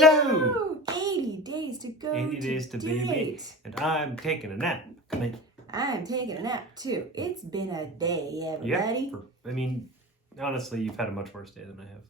Hello! 80 days to go. 80 days to baby. And I'm taking a nap. Good night. I'm taking a nap too. It's been a day, everybody. Honestly, you've had a much worse day than I have.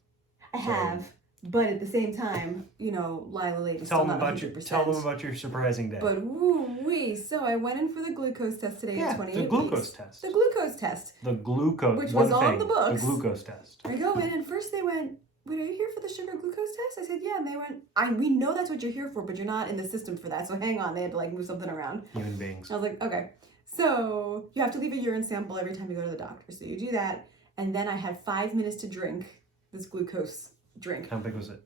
I have, but at the same time, Lila Lady's still not 100%. Tell them about your surprising day. But woo-wee. So I went in for the glucose test today at 28 the glucose weeks. test. The glucose test. The glucose. Which was on the books. The glucose test. I go in and first they went, wait, are you here for the sugar glucose test? I said, yeah. And they went, we know that's what you're here for, but you're not in the system for that. So hang on. They had to move something around. Human beings. I was like, okay. So you have to leave a urine sample every time you go to the doctor. So you do that. And then I had 5 minutes to drink this glucose drink. How big was it?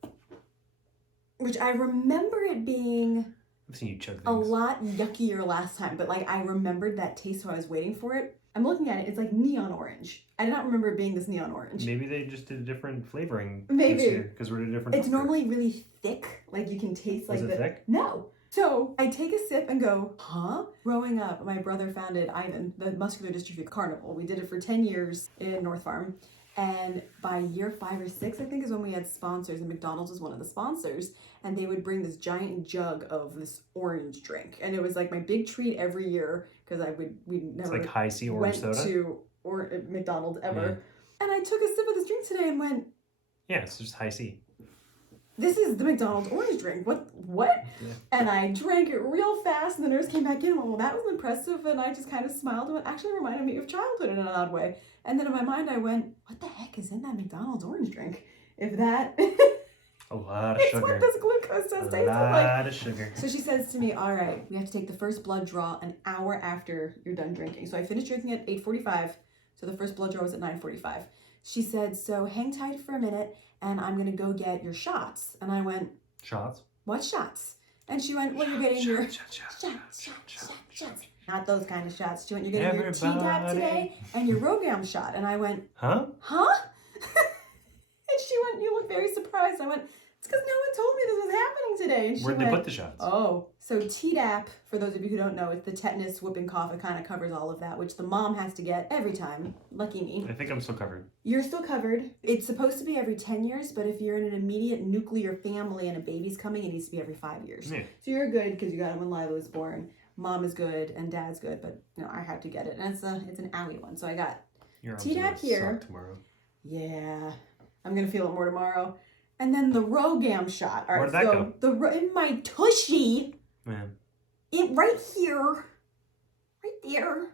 Which I remember it being I've seen you chug things. a lot yuckier last time. But I remembered that taste, so I was waiting for it. I'm looking at it. It's like neon orange. I did not remember it being this neon orange. Maybe they just did a different flavoring. Maybe. Because we're at a different It's doctor. normally really thick. You can taste Was it thick? No. So I take a sip and go, huh? Growing up, my brother founded Ivan, the Muscular Dystrophy Carnival. We did it for 10 years in North Farm. And by year 5 or 6, I think, is when we had sponsors, and McDonald's was one of the sponsors. And they would bring this giant jug of this orange drink. And it was my big treat every year because we never It's High C orange went soda? to McDonald's ever. Yeah. And I took a sip of this drink today and went, Yeah, it's just High C. this is the McDonald's orange drink. What? Yeah. And I drank it real fast, and the nurse came back in and went, well, that was impressive. And I just kind of smiled and it actually reminded me of childhood in an odd way. And then in my mind, I went, what the heck is in that McDonald's orange drink? If that A lot of it's sugar. what this glucose test tastes A like. lot of sugar. So she says to me, all right, we have to take the first blood draw an hour after you're done drinking. So I finished drinking at 8:45. So the first blood draw was at 9:45. She said, so hang tight for a minute and I'm going to go get your shots. And I went, Shots? what shots? And she went, well, you're getting your shots. shots. Not those kind of shots. She went, you're getting your Tdap today and your Rogam shot. And I went, Huh? And she went, you look very surprised. I went, it's because no one told me this was happening today. And she Where'd went, they put the shots? oh, so Tdap, for those of you who don't know, it's the tetanus, whooping cough. It kind of covers all of that, which the mom has to get every time. Lucky me. I think I'm still covered. You're still covered. It's supposed to be every 10 years, but if you're in an immediate nuclear family and a baby's coming, it needs to be every 5 years. Yeah. So you're good because you got it when Lila was born. Mom is good and dad's good, but I had to get it. And it's an owie one. So I got Your arms Tdap are gonna here. suck tomorrow. Yeah, I'm gonna feel it more tomorrow. And then the Rogam shot. All right, Where'd that go? In my tushy, Man. right here, right there.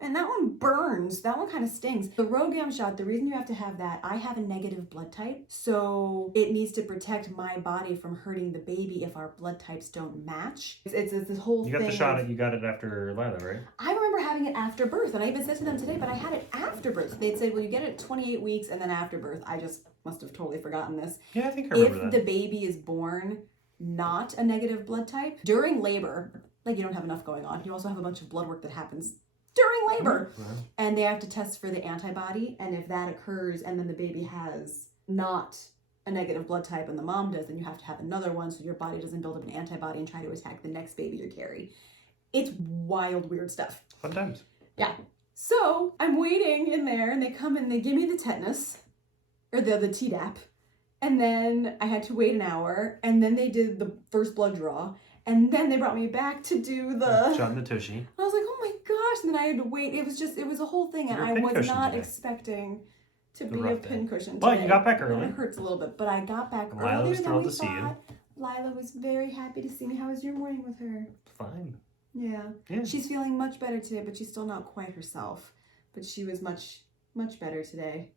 And that one burns. That one kind of stings. The Rogam shot, the reason you have to have that, I have a negative blood type. So it needs to protect my body from hurting the baby if our blood types don't match. It's this whole thing. You got the shot, you got it after Lila, right? I remember having it after birth, and I even said to them today, but I had it after birth. They'd said, well, you get it at 28 weeks and then after birth. I just must have totally forgotten this. Yeah, I think I remember If that. the baby is born not a negative blood type, during labor, you don't have enough going on. You also have a bunch of blood work that happens during labor. Mm-hmm. And they have to test for the antibody. And if that occurs and then the baby has not a negative blood type and the mom does, then you have to have another one so your body doesn't build up an antibody and try to attack the next baby you carry. It's wild, weird stuff. Fun times. Yeah. So I'm waiting in there and they come and they give me the tetanus or the Tdap. And then I had to wait an hour and then they did the first blood draw. And then they brought me back to do the Shot in the tushy. I was like, oh my gosh. And then I had to wait. It was a whole thing. And You're a I was pincushion not today. expecting to A be a rough day. pincushion But today. you got back And early. it hurts a little bit. But I got back Lila earlier was than thrilled we to see you. thought. Lila was very happy to see me. How was your morning with her? Fine. Yeah. Yeah. She's feeling much better today, but she's still not quite herself. But she was much, much better today.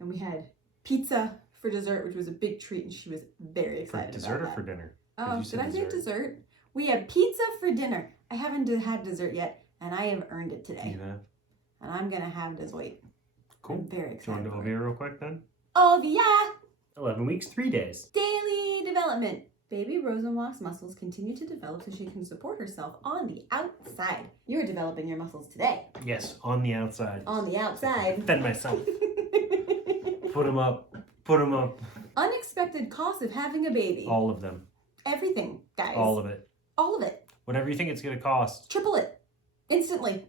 And we had pizza for dessert, which was a big treat, and she was very For excited dessert about or that. for dinner? Oh, you say did I say dessert. dessert? We had pizza for dinner. I haven't had dessert yet, and I have earned it today. Yeah. And I'm going to have dessert. Cool. I'm very Do you excited. want to go over here real quick then? Oh, yeah! 11 weeks, 3 days. Daily development. Baby Rosenwalk's muscles continue to develop so she can support herself on the outside. You're developing your muscles today. Yes, on the outside. On the outside. Defend myself. Put them up. Put them up. Unexpected cost of having a baby. All of them. Everything, guys. All of it. All of it. Whatever you think it's going to cost. Triple it. Instantly.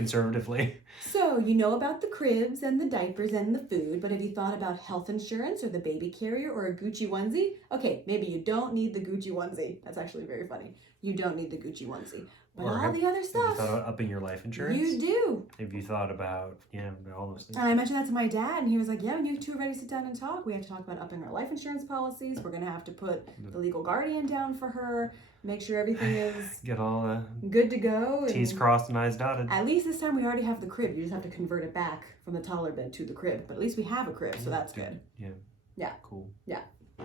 conservatively. So, you know about the cribs and the diapers and the food, but have you thought about health insurance or the baby carrier or a Gucci onesie? Okay, maybe you don't need the Gucci onesie. That's actually very funny. You don't need the Gucci onesie. But Or all the other Have you stuff, thought about upping your life insurance? you do. Have you thought about, all those things? And I mentioned that to my dad, and he was like, yeah, when you two are ready to sit down and talk, we have to talk about upping our life insurance policies. We're going to have to put the legal guardian down for her, make sure everything is Get all the good to go. T's And crossed and I's dotted. at least this time we already have the crib. You just have to convert it back from the toddler bed to the crib. But at least we have a crib, so that's good. Yeah. Cool.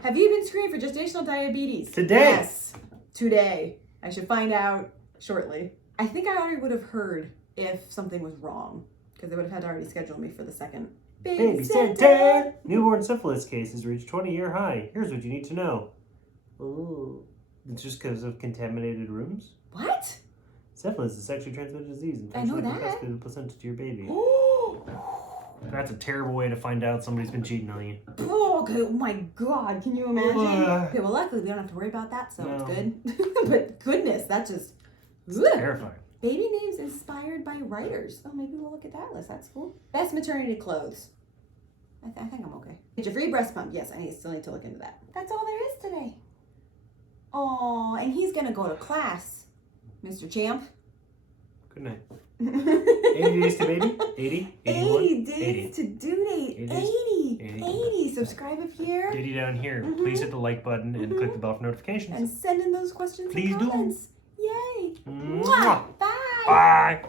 Have you been screened for gestational diabetes? Today. Yes. Today. I should find out shortly. I think I already would have heard if something was wrong, because they would have had to already schedule me for the second Baby Santa! Newborn syphilis cases reached 20-year high. Here's what you need to know. Ooh. It's just because of contaminated rooms? What? Syphilis is a sexually transmitted disease. I know Infection that. can pass through the placenta to your baby. Oh, That's a terrible way to find out somebody's been cheating on you. okay. Oh my God. Can you imagine? Ugh. Okay, well, luckily we don't have to worry about that, so No. it's good. But goodness, that just. It's Ugh. terrifying. Baby names inspired by writers. Oh, maybe we'll look at that list. That's cool. Best maternity clothes. I think I'm okay. Get your free breast pump. Yes, still need to look into that. That's all there is today. Oh, and he's gonna go to class, Mr. Champ. Good night. 80 days to baby? 80? 81? 80 days 80. to due date. 80. 80. Subscribe up here. Diddy down here. Please hit the like button and click the bell for notifications. And send in those questions Please and do. comments. Yay. Mwah. Mwah. Bye. Bye.